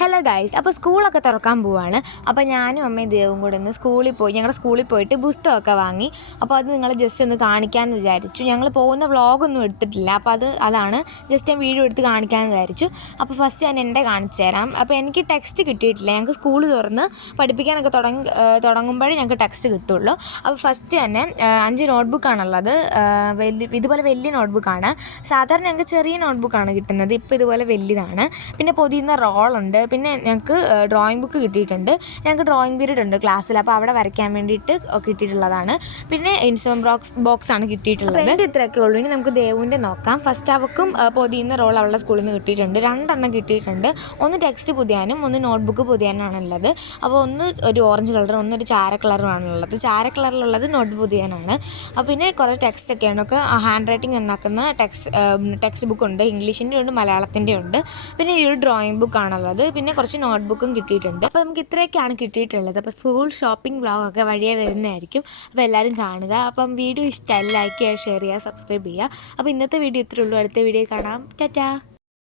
Hello guys അപ്പോൾ സ്കൂളൊക്കെ തുറക്കാൻ പോവാണ്. അപ്പോൾ ഞാനും അമ്മയും ദേവും കൂടെ ഒന്ന് സ്കൂളിൽ പോയി ഞങ്ങളുടെ സ്കൂളിൽ പോയിട്ട് പുസ്തകമൊക്കെ വാങ്ങി. അപ്പോൾ അത് നിങ്ങൾ ജസ്റ്റ് ഒന്ന് കാണിക്കാമെന്ന് വിചാരിച്ചു. ഞങ്ങൾ പോകുന്ന വ്ളോഗൊന്നും എടുത്തിട്ടില്ല. അപ്പോൾ അത് അതാണ് ജസ്റ്റ് ഞാൻ വീഡിയോ എടുത്ത് കാണിക്കാമെന്ന് വിചാരിച്ചു. അപ്പോൾ ഫസ്റ്റ് ഞാൻ എന്റെ കാണിച്ചു തരാം. അപ്പോൾ എനിക്ക് ടെക്സ്റ്റ് കിട്ടിയിട്ടില്ല. ഞങ്ങൾക്ക് സ്കൂൾ തുറന്ന് പഠിപ്പിക്കാനൊക്കെ തുടങ്ങി തുടങ്ങുമ്പോഴേ ഞങ്ങൾക്ക് ടെക്സ്റ്റ് കിട്ടുള്ളൂ. അപ്പോൾ ഫസ്റ്റ് തന്നെ അഞ്ച് നോട്ട്ബുക്കാണുള്ളത് വലിയ ഇതുപോലെ വലിയ നോട്ട്ബുക്കാണ് സാധാരണ ഞങ്ങൾക്ക് ചെറിയ നോട്ട്ബുക്കാണ് കിട്ടുന്നത്. ഇപ്പോൾ ഇതുപോലെ വലിയതാണ്. പിന്നെ പൊതിയുന്ന റോളുണ്ട് പിന്നെ ഞങ്ങൾക്ക് ഡ്രോയിങ് ബുക്ക് കിട്ടിയിട്ടുണ്ട്. ഞങ്ങൾക്ക് ഡ്രോയിങ് പീരീഡ് ഉണ്ട് ക്ലാസ്സിൽ അപ്പോൾ അവിടെ വരയ്ക്കാൻ വേണ്ടിയിട്ട് കിട്ടിയിട്ടുള്ളതാണ്. പിന്നെ ഇൻസ്റ്റം ബോക്സ് ബോക്സ് ആണ് കിട്ടിയിട്ടുള്ളത്. ഇത്രയൊക്കെ ഉള്ളൂ. ഇനി നമുക്ക് ദേവുവിന്റെ നോക്കാം. ഫസ്റ്റ് അവക്കും പൊതിയുന്ന റോൾ അവളുടെ സ്കൂളിൽ നിന്ന് കിട്ടിയിട്ടുണ്ട്. രണ്ടെണ്ണം കിട്ടിയിട്ടുണ്ട്. ഒന്ന് ടെക്സ്റ്റ് പുതിയാനും ഒന്ന് നോട്ട്ബുക്ക് പൊതിയാനാണ് ഉള്ളത് അപ്പോൾ ഒന്ന് ഒരു ഓറഞ്ച് കളറും ഒന്ന് ഒരു ചാര കളറുമാണ് ഉള്ളത് ചാര കളറിലുള്ളത് നോട്ട് പുതിയാനാണ്. അപ്പോൾ പിന്നെ കുറേ ടെക്സ്റ്റ് ഒക്കെ ഹാൻഡ് റൈറ്റിംഗ് ഉണ്ടാക്കുന്ന ടെക്സ്റ്റ് ടെക്സ്റ്റ് ബുക്ക് ഉണ്ട് ഇംഗ്ലീഷിന്റെ ഉണ്ട്. മലയാളത്തിന്റെ ഉണ്ട് പിന്നെ ഈ ഒരു ഡ്രോയിങ് ബുക്കാണുള്ളത് പിന്നെ കുറച്ച് നോട്ട്ബുക്കും കിട്ടിയിട്ടുണ്ട്. അപ്പോൾ നമുക്ക് ഇത്രയൊക്കെയാണ് കിട്ടിയിട്ടുള്ളത്. അപ്പോൾ സ്കൂൾ ഷോപ്പിംഗ് വ്ളോഗൊക്കെ വഴിയേ വരുന്നതായിരിക്കും. അപ്പോൾ എല്ലാവരും കാണുക. അപ്പം വീഡിയോ ഇഷ്ടമായി ലൈക്ക് ചെയ്യുക ഷെയർ ചെയ്യുക സബ്സ്ക്രൈബ് ചെയ്യുക. അപ്പോൾ ഇന്നത്തെ വീഡിയോ ഇത്രയുള്ളൂ അടുത്ത വീഡിയോ കാണാം. ടാറ്റാ.